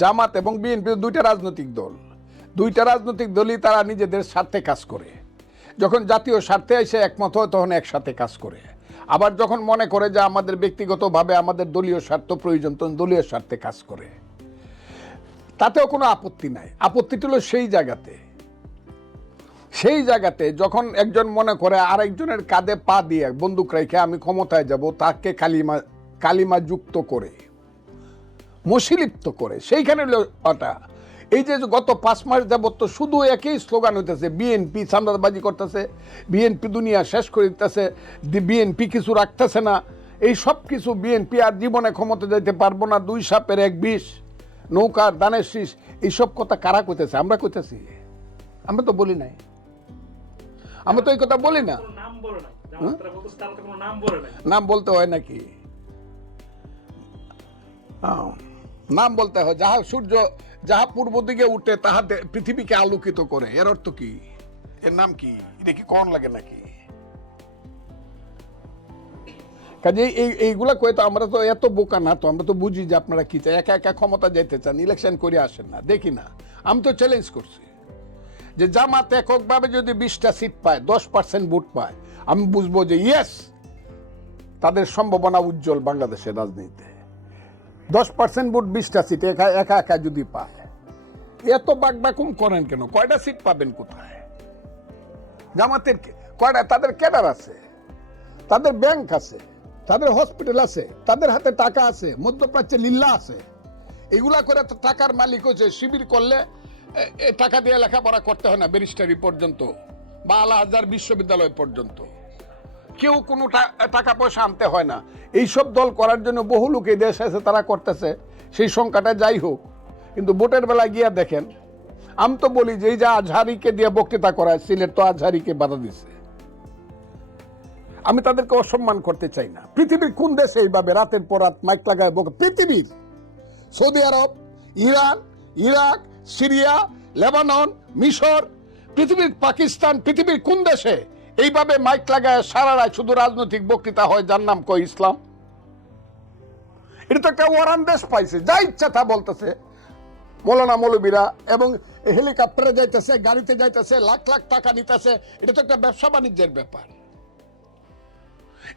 জামাত এবং বিএনপি দুইটা রাজনৈতিক দল দুইটা রাজনৈতিক দলই তারা নিজেদের স্বার্থে কাজ করে যখন জাতীয় স্বার্থে এসে একমত হয় তখন একসাথে কাজ করে আবার যখন মনে করে যে আমাদের ব্যক্তিগতভাবে আমাদের দলীয় স্বার্থ প্রয়োজন তখন দলীয় স্বার্থে কাজ করে তাতেও কোনো আপত্তি নাই আপত্তিটি হলো সেই জায়গাতে সেই জায়গাতে যখন একজন মনে করে আরেকজনের কাঁধে পা দিয়ে বন্দুক রেখে আমি ক্ষমতায় যাব তাকে কালিমা কালিমা যুক্ত করে মশিলিপ্ত করে সেইখানে অটা এই যে গত পাঁচ মাস যাবৎ তো শুধু একই স্লোগান হইতেছে বিএনপি চান্দাবাজি করতেছে বিএনপি দুনিয়া শেষ করে দিতেছে বিএনপি কিছু রাখতেছে না এই সব কিছু বিএনপি আর জীবনে ক্ষমতা যাইতে পারবো না দুই সাপের এক বিষ নৌকার দানের শীষ এইসব কথা কারা কইতেছে আমরা কইতেছি আমরা তো বলি নাই আমরা তো এই কথা বলি না নাম বলতে হয় নাকি হ্যাঁ নাম বলতে হয় যাহা সূর্য যাহা পূর্ব দিকে উঠে তাহা পৃথিবীকে আলোকিত করে এর অর্থ কি এর নাম কি দেখি কোন কন লাগে নাকি কাজে এই এইগুলা কয়ে তো আমরা তো এত বোকা না তো আমরা তো বুঝি যে আপনারা কি চাই একা একা ক্ষমতা যেতে চান ইলেকশন করে আসেন না দেখি না আমি তো চ্যালেঞ্জ করছি যে জামাত এককভাবে যদি বিশটা সিট পায় দশ পার্সেন্ট ভোট পায় আমি বুঝবো যে ইয়েস তাদের সম্ভাবনা উজ্জ্বল বাংলাদেশের রাজনীতিতে দশ পার্সেন্ট ভোট বিশটা সিট একা একা একা যদি পায় এত বাকবাকুম করেন কেন কয়টা সিট পাবেন কোথায় জামাতের কয়টা তাদের ক্যাডার আছে তাদের ব্যাংক আছে তাদের হসপিটাল আছে তাদের হাতে টাকা আছে মধ্যপ্রাচ্যে লিল্লা আছে এগুলা করে তো টাকার মালিক হয়েছে শিবির করলে টাকা দিয়ে লেখাপড়া করতে হয় না ব্যারিস্টারি পর্যন্ত বা আলা হাজার বিশ্ববিদ্যালয় পর্যন্ত কেউ কোনো টাকা পয়সা আনতে হয় না এইসব দল করার জন্য বহু লোক এই দেশে এসে তারা করতেছে সেই সংখ্যাটা যাই হোক কিন্তু ভোটের বেলা গিয়া দেখেন আমি তো বলি যে এই যে আজহারিকে দিয়ে বক্তৃতা করায় সিলেট তো আজহারিকে বাধা দিছে আমি তাদেরকে অসম্মান করতে চাই না পৃথিবীর কোন দেশে এইভাবে রাতের পর রাত মাইক লাগায় বক পৃথিবীর Saudi Arab Iran Iraq Syria Lebanon মিশর পৃথিবীর পাকিস্তান পৃথিবীর কোন দেশে এইভাবে মাইক লাগায় সারা রায় শুধু রাজনৈতিক বক্তৃতা হয় যার নাম কয় ইসলাম এটা তো একটা ওয়ারান দেশ পাইছে যা ইচ্ছা তা বলতেছে মৌলানা মৌলবীরা এবং হেলিকপ্টারে যাইতেছে গাড়িতে যাইতেছে লাখ লাখ টাকা নিতেছে এটা তো একটা ব্যবসা বাণিজ্যের ব্যাপার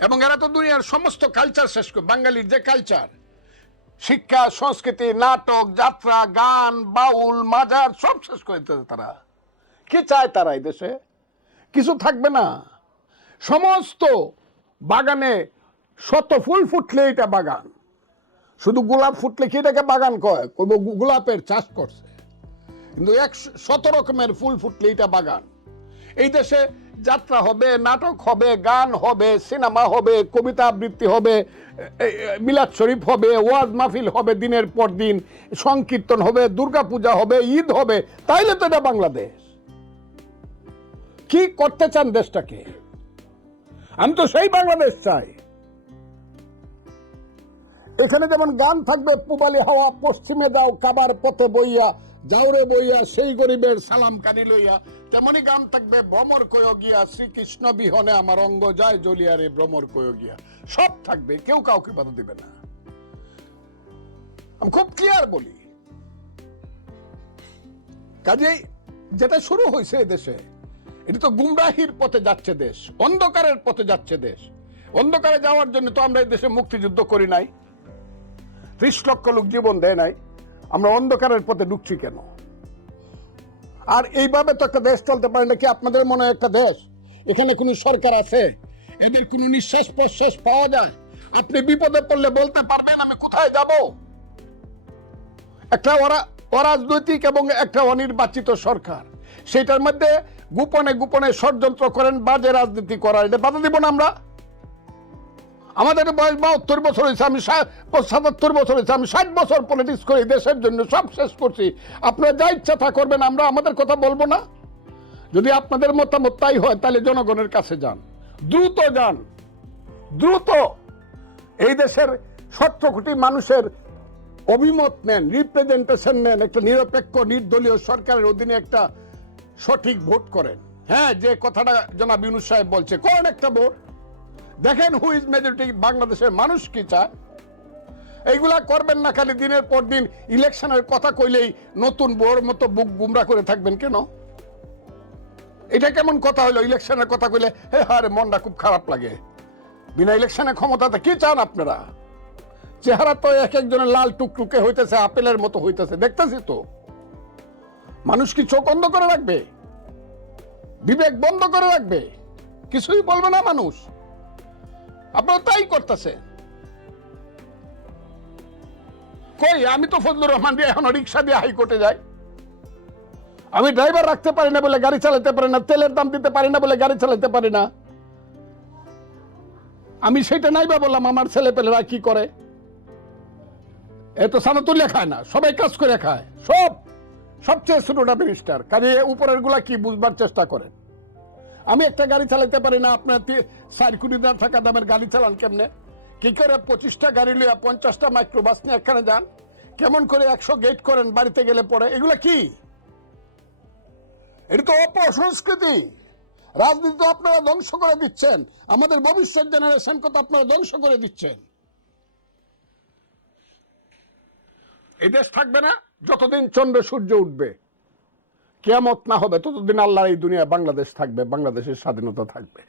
এবং এরা তো দুনিয়ার সমস্ত কালচার শেষ করে বাঙালির যে কালচার শিক্ষা সংস্কৃতি নাটক যাত্রা গান বাউল মাজার সব শেষ করে তারা কি চায় তারা এই দেশে কিছু থাকবে না সমস্ত বাগানে শত ফুল ফুটলে এটা বাগান শুধু গোলাপ ফুটলে কি এটাকে বাগান কয় কইব গোলাপের চাষ করছে কিন্তু এক শত রকমের ফুল ফুটলে এটা বাগান এই দেশে যাত্রা হবে নাটক হবে গান হবে সিনেমা হবে কবিতা আবৃত্তি হবে মিলাদ শরীফ হবে ওয়াজ মাহফিল হবে দিনের পর দিন সংকীর্তন হবে দুর্গাপূজা হবে ঈদ হবে তাইলে তো এটা বাংলাদেশ কি করতে চান দেশটাকে আমি তো সেই বাংলাদেশ চাই এখানে যেমন গান থাকবে পুবালি হাওয়া পশ্চিমে যাও কাবার পথে বইয়া যাওরে বইয়া সেই গরিবের সালাম কানি লইয়া তেমনি গান থাকবে ভ্রমর কয় গিয়া শ্রীকৃষ্ণ বিহনে আমার অঙ্গ যায় জ্বলিয়া রে ভ্রমর কয় গিয়া সব থাকবে কেউ কাউকে বাধা দিবে না আমি খুব ক্লিয়ার বলি কাজেই যেটা শুরু হয়েছে দেশে এটা তো গুমরাহির পথে যাচ্ছে দেশ অন্ধকারের পথে যাচ্ছে দেশ অন্ধকারে যাওয়ার জন্য তো আমরা এই দেশে মুক্তিযুদ্ধ করি নাই ত্রিশ লক্ষ লোক জীবন দেয় নাই আমরা অন্ধকারের পথে ঢুকছি কেন আর এইভাবে তো একটা দেশ চলতে পারে নাকি আপনাদের মনে হয় একটা দেশ এখানে কোনো সরকার আছে এদের কোনো নিঃশ্বাস প্রশ্বাস পাওয়া যায় আপনি বিপদে পড়লে বলতে পারবেন আমি কোথায় যাব একটা ওরা অরাজনৈতিক এবং একটা অনির্বাচিত সরকার সেটার মধ্যে গোপনে গোপনে ষড়যন্ত্র করেন বাজে রাজনীতি করার এটা বাধা দিব না আমরা আমাদের বয়স বাহাত্তর বছর হয়েছে আমি সাতাত্তর বছর হয়েছে আমি ষাট বছর পলিটিক্স করি দেশের জন্য সব শেষ করছি আপনারা যা ইচ্ছা তা করবেন আমরা আমাদের কথা বলবো না যদি আপনাদের মতামত তাই হয় তাহলে জনগণের কাছে যান দ্রুত যান দ্রুত এই দেশের সত্তর কোটি মানুষের অভিমত নেন রিপ্রেজেন্টেশন নেন একটা নিরপেক্ষ নির্দলীয় সরকারের অধীনে একটা সঠিক ভোট করেন হ্যাঁ যে কথাটা জনাব ইউনুস সাহেব বলছে করেন একটা ভোট দেখেন হু ইজ মেজরিটি বাংলাদেশের মানুষ কি চায় এইগুলা করবেন না খালি দিনের পর দিন ইলেকশনের কথা কইলেই নতুন বোর মতো বুক গুমরা করে থাকবেন কেন এটা কেমন কথা হলো ইলেকশনের কথা কইলে হে হারে মনটা খুব খারাপ লাগে বিনা ইলেকশনে ক্ষমতাতে কি চান আপনারা চেহারা তো এক একজনের লাল টুকটুকে হইতেছে আপেলের মতো হইতেছে দেখতেছি তো মানুষ কি চোখ অন্ধ করে রাখবে বিবেক বন্ধ করে রাখবে কিছুই বলবে না মানুষ আপনারা তাই করতেছে কই আমি তো ফজলুর রহমান দিয়ে এখন রিক্সা দিয়ে হাইকোর্টে যাই আমি ড্রাইভার রাখতে পারি না বলে গাড়ি চালাতে পারি না তেলের দাম দিতে পারি না বলে গাড়ি চালাতে পারি না আমি সেটা নাই বা বললাম আমার ছেলে পেলেরা কি করে এ তো সানাতুলিয়া খায় না সবাই কাজ করে খায় সব সবচেয়ে ছোটটা ব্যারিস্টার কাজে উপরের গুলা কি বুঝবার চেষ্টা করেন আমি একটা গাড়ি চালাতে পারি না আপনার চার কোটি দাম থাকা দামের গাড়ি চালান কেমনে কি করে পঁচিশটা গাড়ি লইয়া পঞ্চাশটা মাইক্রোবাস নিয়ে একখানে যান কেমন করে একশো গেট করেন বাড়িতে গেলে পরে এগুলো কি এটা তো অপসংস্কৃতি রাজনীতি তো আপনারা ধ্বংস করে দিচ্ছেন আমাদের ভবিষ্যৎ জেনারেশনকে তো আপনারা ধ্বংস করে দিচ্ছেন এই দেশ থাকবে না যতদিন চন্দ্র সূর্য উঠবে কেয়ামত না হবে ততদিন আল্লাহ এই দুনিয়া বাংলাদেশ থাকবে বাংলাদেশের স্বাধীনতা থাকবে